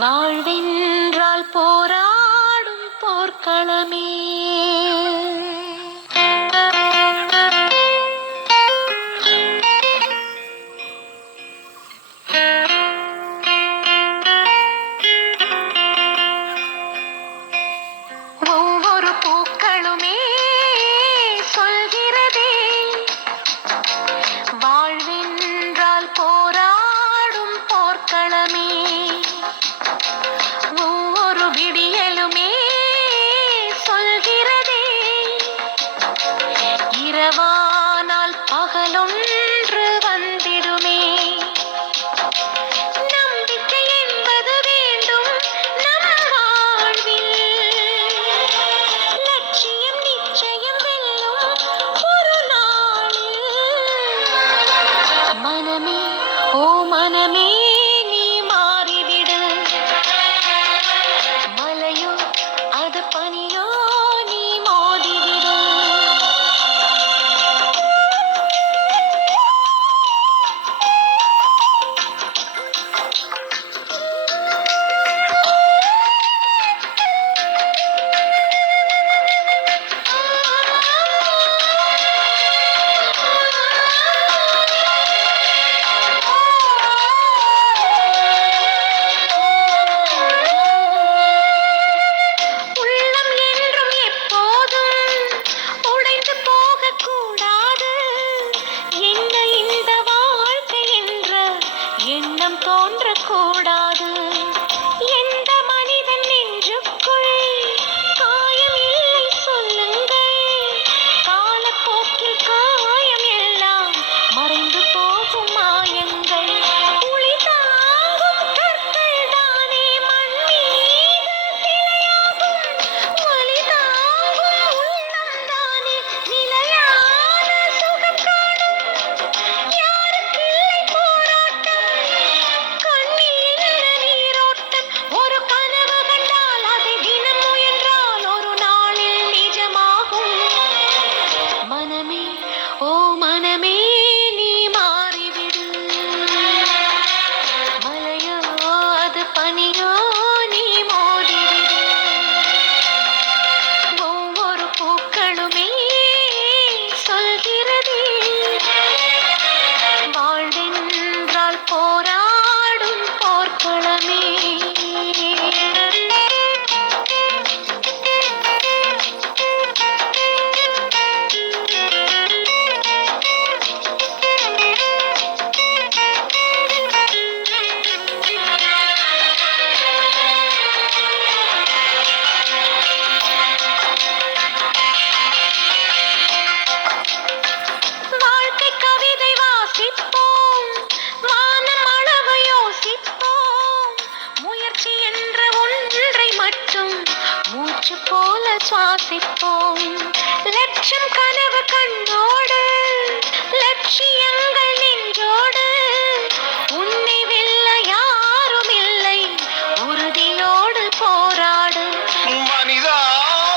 வாழ்வென்றால் போராடும் போர்க்களமே. ஒவ்வொரு பூக்களுமே சொல்கிறதே, வாழ்வென்றால் போராடும் போர்க்களமே. ஒவ்வொரு விடியலுமே சொல்கிறதே, இரவானால் பகலொன்று வந்திடுமே. நம்பிக்கை என்பது வேண்டும் நம் வாழ்வில், லட்சியம் நிச்சயம் வெல்லும் ஒரு நாளில். மனமே ஓ மனமே நீ மாறிவிடு, மலையோ அது பனியோ நீ மோதிவிடு. உள்ளம் என்றும் எப்போதும் உடைந்து போகக்கூடாது. என்ன இந்த வாழ்க்கை என்ற எண்ணம் தோன்றக்கூடாது. எந்த மனிதன் நெஞ்சுக்குள் காயம் இல்லை சொல்லுங்கள், காலப்போக்கில் காயம் எல்லாம் மறைந்து போகும் மாயங்கள். உளி தாங்கும் கற்கள் தானே மண் மீது சிலையாகும், வலி தாங்கும் உள்ளம் தானே நிலையான சுகம் காணும். யாருக்கில்லை போராட்டம், கண்ணில் என்ன நீரோட்டம். ஒரு கனவு கண்டால் அதை தினம் முயன்றால் ஒரு நாளில் நிஜமாகும். மனமே ஓ மனமே நீ மாறிவிடு, மலையோ அது பனியோ நீ மோதிவிடு. ஒவ்வொரு பூக்களுமே சொல்கிறதே, வாழ்வென்றால் போராடும் போர்க்களமே. வாழ்க்கை கவிதை வாசிப்போம், வானம் அளவு யோசிப்போம். முயற்சி என்ற ஒன்றை மட்டும் மூச்சு போல சுவாசிப்போம். லட்சம் கனவு கண்ணோடு, லட்சியங்கள் நெஞ்சோடு. உன்னை வெல்ல யாரும் இல்லை, உறுதியோடு போராடு. மனிதா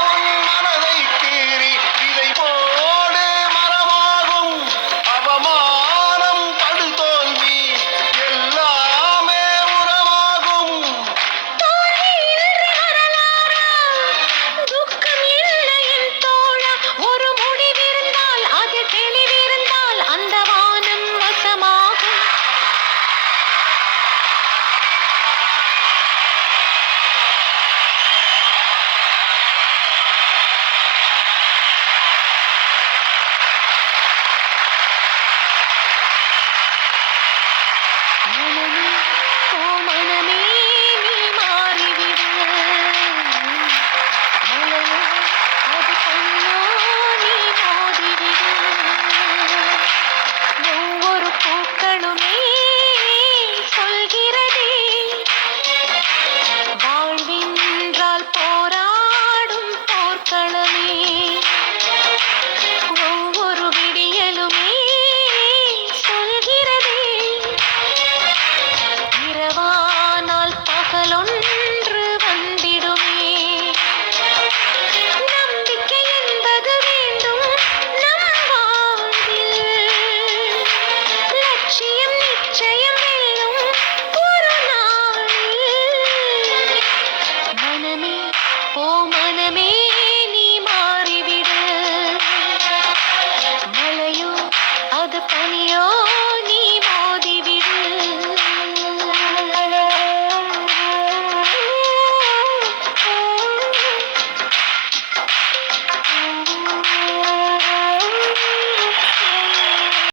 உன் மனதை கீறி விதை போடு மரமாகும். அவமானம் படுதோல்வி எல்லாமே உரமாகும். தோல்வி இன்றி வரலாறா, துக்கம் இல்லை என் தோழா. ஒரு முடிவிருந்தால் ஓ மனமே நீ மாறிவிடு. மழையோ அது பனியோ